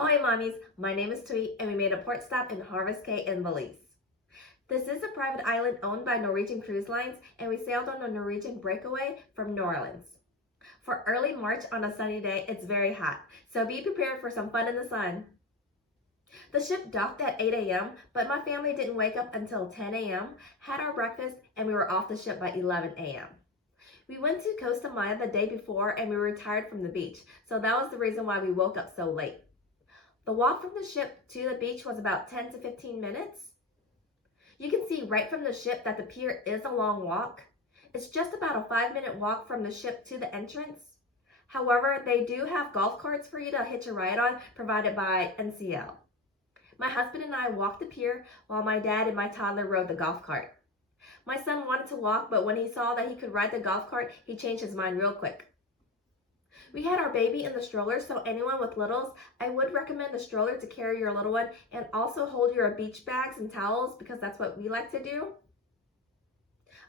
Ahoy mommies, my name is Tui and we made a port stop in CAYE in Belize. This is a private island owned by Norwegian Cruise Lines and we sailed on a Norwegian breakaway from New Orleans. For early March on a sunny day, it's very hot, so be prepared for some fun in the sun. The ship docked at 8 a.m., but my family didn't wake up until 10 a.m., had our breakfast, and we were off the ship by 11 a.m. We went to Costa Maya the day before and we were tired from the beach, so that was the reason why we woke up so late. The walk from the ship to the beach was about 10 to 15 minutes. You can see right from the ship that the pier is a long walk. It's just about a 5-minute walk from the ship to the entrance. However, they do have golf carts for you to hitch a ride on, provided by NCL. My husband and I walked the pier while my dad and my toddler rode the golf cart. My son wanted to walk, but when he saw that he could ride the golf cart, he changed his mind real quick. We had our baby in the stroller, so anyone with littles, I would recommend the stroller to carry your little one and also hold your beach bags and towels because that's what we like to do.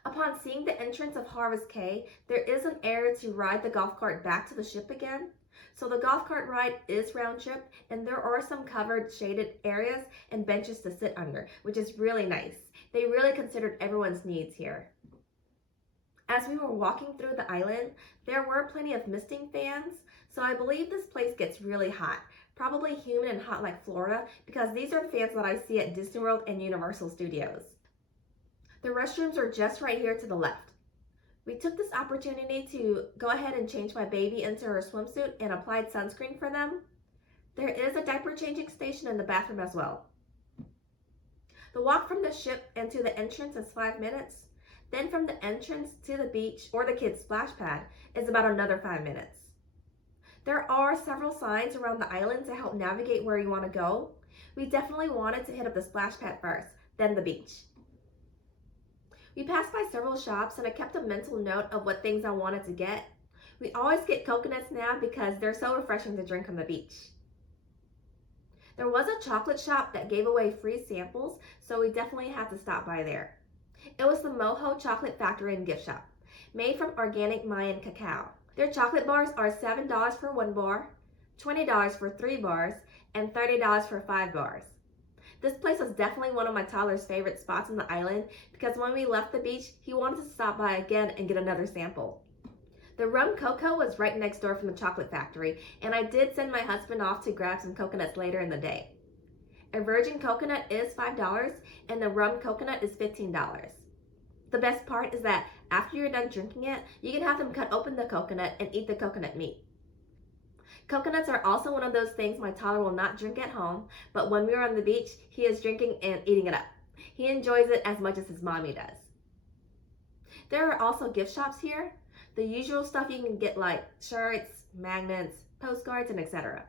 Upon seeing the entrance of CAYE, there is an area to ride the golf cart back to the ship again. So the golf cart ride is round trip and there are some covered shaded areas and benches to sit under, which is really nice. They really considered everyone's needs here. As we were walking through the island, there were plenty of misting fans, so I believe this place gets really hot, probably humid and hot like Florida, because these are fans that I see at Disney World and Universal Studios. The restrooms are just right here to the left. We took this opportunity to go ahead and change my baby into her swimsuit and applied sunscreen for them. There is a diaper changing station in the bathroom as well. The walk from the ship and to the entrance is 5 minutes. Then from the entrance to the beach or the kids' splash pad is about another 5 minutes. There are several signs around the island to help navigate where you want to go. We definitely wanted to hit up the splash pad first, then the beach. We passed by several shops and I kept a mental note of what things I wanted to get. We always get coconuts now because they're so refreshing to drink on the beach. There was a chocolate shop that gave away free samples, so we definitely had to stop by there. It was the MOHO chocolate factory and gift shop, made from organic Mayan cacao. Their chocolate bars are $7 for 1 bar, $20 for 3 bars, and $30 for 5 bars. This place was definitely one of my toddler's favorite spots on the island because when we left the beach, he wanted to stop by again and get another sample. The RUMCOCO was right next door from the chocolate factory, and I did send my husband off to grab some coconuts later in the day. A virgin coconut is $5 and the rum coconut is $15. The best part is that after you're done drinking it, you can have them cut open the coconut and eat the coconut meat. Coconuts are also one of those things my toddler will not drink at home, but when we are on the beach, he is drinking and eating it up. He enjoys it as much as his mommy does. There are also gift shops here. The usual stuff you can get like shirts, magnets, postcards, and etc.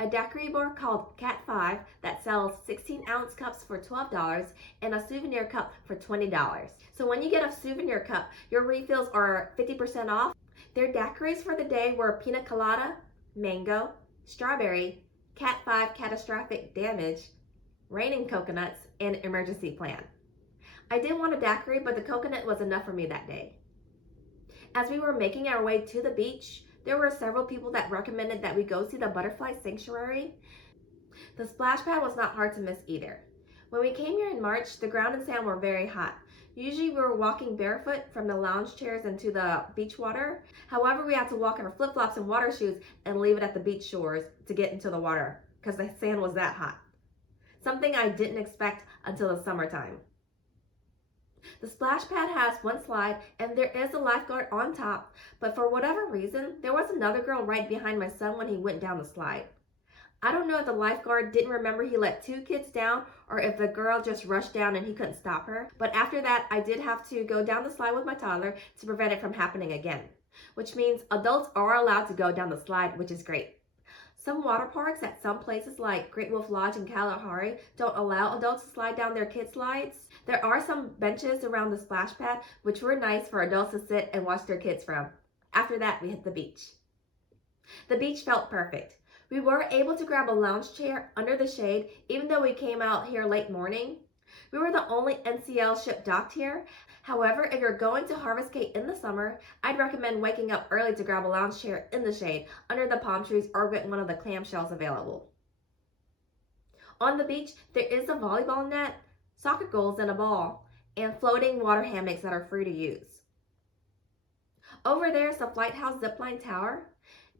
A daiquiri bar called Cat 5 that sells 16-ounce cups for $12 and a souvenir cup for $20. So when you get a souvenir cup, your refills are 50% off. Their daiquiris for the day were pina colada, mango, strawberry, Cat 5 catastrophic damage, raining coconuts, and emergency plan. I did want a daiquiri, but the coconut was enough for me that day. As we were making our way to the beach, there were several people that recommended that we go see the butterfly sanctuary. The splash pad was not hard to miss either. When we came here in March, the ground and sand were very hot. Usually we were walking barefoot from the lounge chairs into the beach water. However, we had to walk in our flip-flops and water shoes and leave it at the beach shores to get into the water because the sand was that hot. Something I didn't expect until the summertime. The splash pad has one slide and there is a lifeguard on top, but for whatever reason, there was another girl right behind my son when he went down the slide. I don't know if the lifeguard didn't remember he let 2 kids down or if the girl just rushed down and he couldn't stop her, but after that, I did have to go down the slide with my toddler to prevent it from happening again, which means adults are allowed to go down the slide, which is great. Some water parks at some places like Great Wolf Lodge in Kalahari don't allow adults to slide down their kids' slides. There are some benches around the splash pad, which were nice for adults to sit and watch their kids from. After that, we hit the beach. The beach felt perfect. We were able to grab a lounge chair under the shade, even though we came out here late morning. We were the only NCL ship docked here. However, if you're going to Harvest Caye in the summer, I'd recommend waking up early to grab a lounge chair in the shade under the palm trees or get one of the clamshells available. On the beach, there is a volleyball net, soccer goals and a ball, and floating water hammocks that are free to use. Over there is the Flight House Zipline Tower.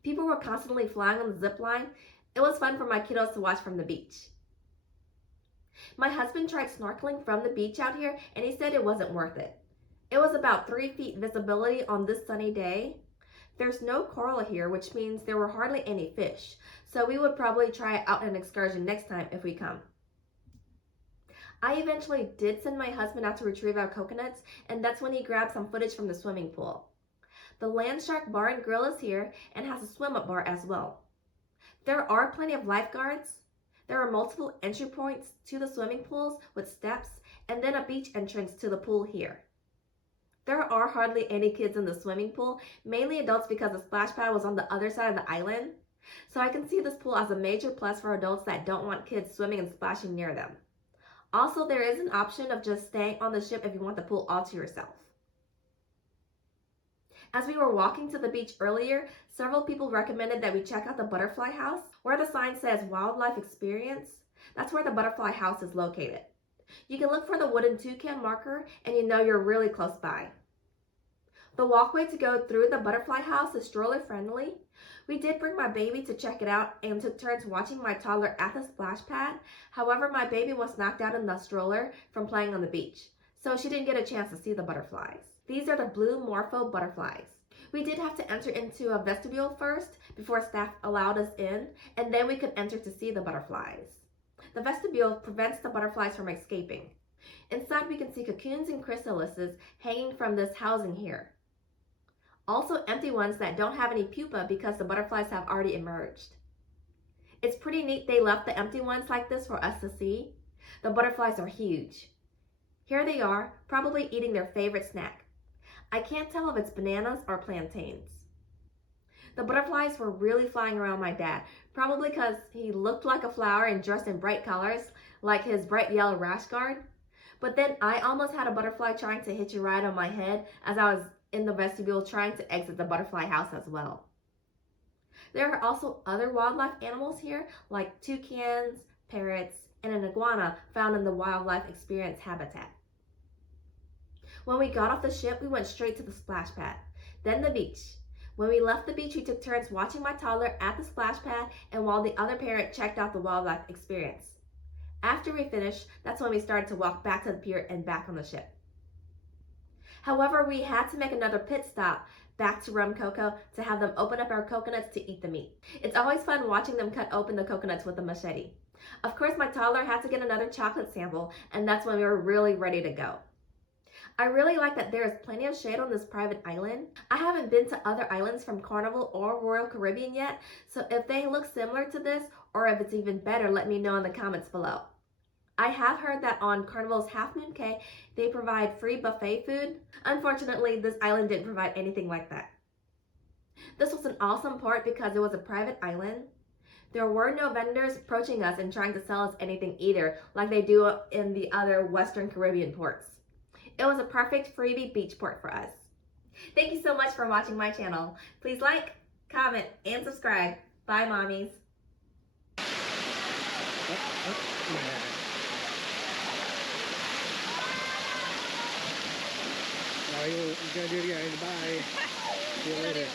People were constantly flying on the zip line. It was fun for my kiddos to watch from the beach. My husband tried snorkeling from the beach out here and he said it wasn't worth it. It was about 3 feet visibility on this sunny day. There's no coral here, which means there were hardly any fish, so we would probably try out an excursion next time if we come. I eventually did send my husband out to retrieve our coconuts, and that's when he grabbed some footage from the swimming pool. The Land Shark Bar and Grill is here and has a swim-up bar as well. There are plenty of lifeguards. There are multiple entry points to the swimming pools with steps, and then a beach entrance to the pool here. There are hardly any kids in the swimming pool, mainly adults because the splash pad was on the other side of the island. So I can see this pool as a major plus for adults that don't want kids swimming and splashing near them. Also, there is an option of just staying on the ship if you want the pool all to yourself. As we were walking to the beach earlier, several people recommended that we check out the butterfly house. Where the sign says Wildlife Experience, that's where the butterfly house is located. You can look for the wooden toucan marker and you know you're really close by. The walkway to go through the butterfly house is stroller friendly. We did bring my baby to check it out and took turns watching my toddler at the splash pad. However, my baby was knocked out in the stroller from playing on the beach, so she didn't get a chance to see the butterflies. These are the blue morpho butterflies. We did have to enter into a vestibule first before staff allowed us in, and then we could enter to see the butterflies. The vestibule prevents the butterflies from escaping. Inside we can see cocoons and chrysalises hanging from this housing here. Also empty ones that don't have any pupa because the butterflies have already emerged. It's pretty neat they left the empty ones like this for us to see. The butterflies are huge. Here they are, probably eating their favorite snack. I can't tell if it's bananas or plantains. The butterflies were really flying around my dad, probably because he looked like a flower and dressed in bright colors, like his bright yellow rash guard. But then I almost had a butterfly trying to hitch a ride on my head as I was in the vestibule trying to exit the butterfly house as well. There are also other wildlife animals here, like toucans, parrots, and an iguana found in the Wildlife Experience habitat. When we got off the ship, we went straight to the splash pad, then the beach. When we left the beach, we took turns watching my toddler at the splash pad and while the other parent checked out the Wildlife Experience. After we finished, that's when we started to walk back to the pier and back on the ship. However, we had to make another pit stop back to RUMCOCO to have them open up our coconuts to eat the meat. It's always fun watching them cut open the coconuts with a machete. Of course, my toddler had to get another chocolate sample, and that's when we were really ready to go. I really like that there is plenty of shade on this private island. I haven't been to other islands from Carnival or Royal Caribbean yet, so if they look similar to this, or if it's even better, let me know in the comments below. I have heard that on Carnival's Half Moon Cay, they provide free buffet food. Unfortunately, this island didn't provide anything like that. This was an awesome port because it was a private island. There were no vendors approaching us and trying to sell us anything either, like they do in the other Western Caribbean ports. It was a perfect freebie beach port for us. Thank you so much for watching my channel. Please like, comment, and subscribe. Bye, mommies. You gotta do it again. Bye. See you later.